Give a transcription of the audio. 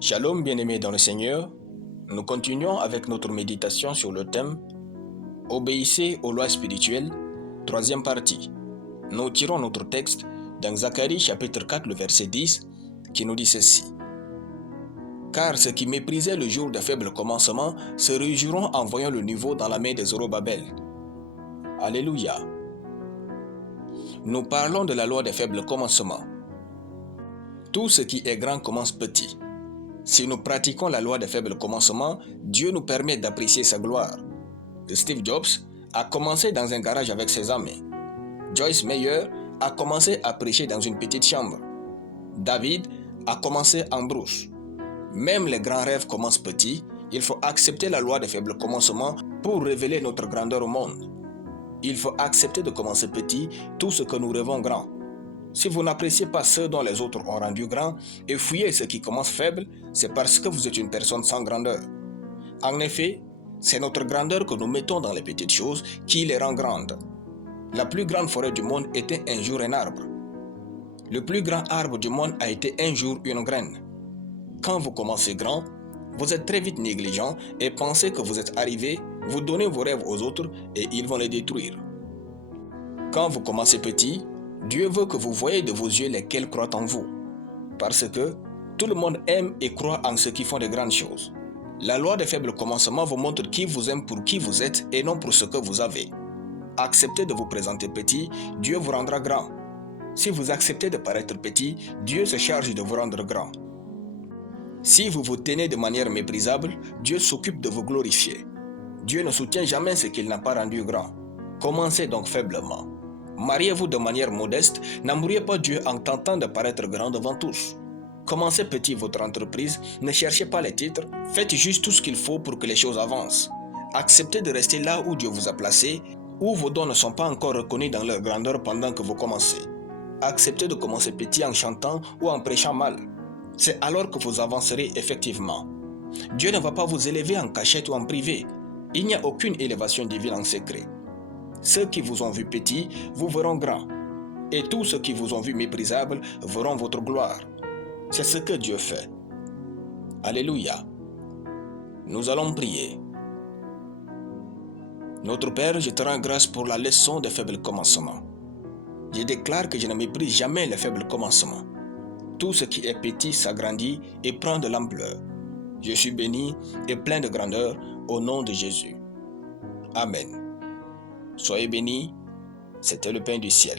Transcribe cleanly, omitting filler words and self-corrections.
Shalom bien-aimés dans le Seigneur, nous continuons avec notre méditation sur le thème « Obéissez aux lois spirituelles », troisième partie. Nous tirons notre texte dans Zacharie chapitre 4, le verset 10, qui nous dit ceci. « Car ceux qui méprisaient le jour des faibles commencements se réjouiront en voyant le niveau dans la main des Zorobabel. » Alléluia. Nous parlons de la loi des faibles commencements. Tout ce qui est grand commence petit. Si nous pratiquons la loi des faibles commencements, Dieu nous permet d'apprécier sa gloire. Steve Jobs a commencé dans un garage avec ses amis. Joyce Meyer a commencé à prêcher dans une petite chambre. David a commencé en brousse. Même les grands rêves commencent petits. Il faut accepter la loi des faibles commencements pour révéler notre grandeur au monde. Il faut accepter de commencer petit tout ce que nous rêvons grand. Si vous n'appréciez pas ceux dont les autres ont rendu grand et fuyez ceux qui commencent faibles, c'est parce que vous êtes une personne sans grandeur. En effet, c'est notre grandeur que nous mettons dans les petites choses qui les rend grandes. La plus grande forêt du monde était un jour un arbre. Le plus grand arbre du monde a été un jour une graine. Quand vous commencez grand, vous êtes très vite négligent et pensez que vous êtes arrivé, vous donnez vos rêves aux autres et ils vont les détruire. Quand vous commencez petit, Dieu veut que vous voyez de vos yeux lesquels croient en vous. Parce que tout le monde aime et croit en ceux qui font de grandes choses. La loi des faibles commencements vous montre qui vous aime pour qui vous êtes et non pour ce que vous avez. Acceptez de vous présenter petit, Dieu vous rendra grand. Si vous acceptez de paraître petit, Dieu se charge de vous rendre grand. Si vous vous tenez de manière méprisable, Dieu s'occupe de vous glorifier. Dieu ne soutient jamais ce qu'il n'a pas rendu grand. Commencez donc faiblement. Mariez-vous de manière modeste, n'amourez pas Dieu en tentant de paraître grand devant tous. Commencez petit votre entreprise, ne cherchez pas les titres, faites juste tout ce qu'il faut pour que les choses avancent. Acceptez de rester là où Dieu vous a placé, où vos dons ne sont pas encore reconnus dans leur grandeur pendant que vous commencez. Acceptez de commencer petit en chantant ou en prêchant mal. C'est alors que vous avancerez effectivement. Dieu ne va pas vous élever en cachette ou en privé. Il n'y a aucune élévation divine en secret. Ceux qui vous ont vu petit vous verront grand, et tous ceux qui vous ont vu méprisable verront votre gloire. C'est ce que Dieu fait. Alléluia. Nous allons prier. Notre Père, je te rends grâce pour la leçon des faibles commencements. Je déclare que je ne méprise jamais les faibles commencements. Tout ce qui est petit s'agrandit et prend de l'ampleur. Je suis béni et plein de grandeur au nom de Jésus. Amen. Soyez bénis, c'était le pain du ciel.